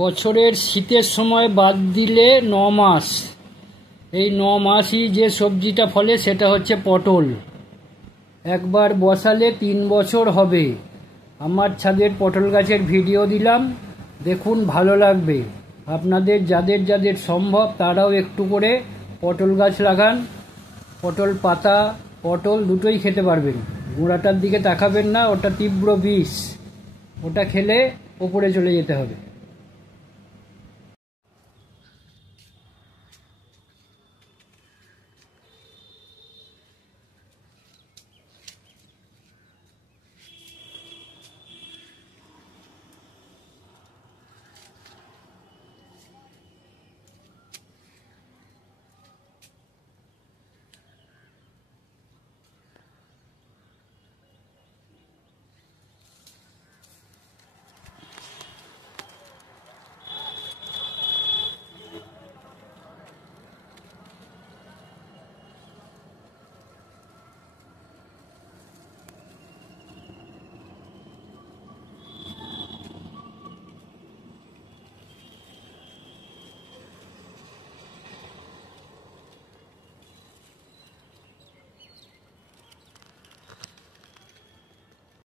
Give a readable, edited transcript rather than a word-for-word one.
বছরের শীতের সময় বাদ দিলে 9 মাস, এই 9 মাসই যে সবজিটা ফলে সেটা হচ্ছে পটল। একবার বসালে 3 বছর হবে। আমার ছাদের পটল গাছের ভিডিও দিলাম, দেখুন, ভালো লাগবে। আপনাদের যাদের যাদের সম্ভব তারাও একটু করে পটল গাছ লাগান। পটল পাতা, পটল দুটোই খেতে পারবেন। গোড়াটার দিকে তাকাবেন না, ওটা তীব্র বিষ, ওটা খেলে ওপরে চলে যেতে হবে।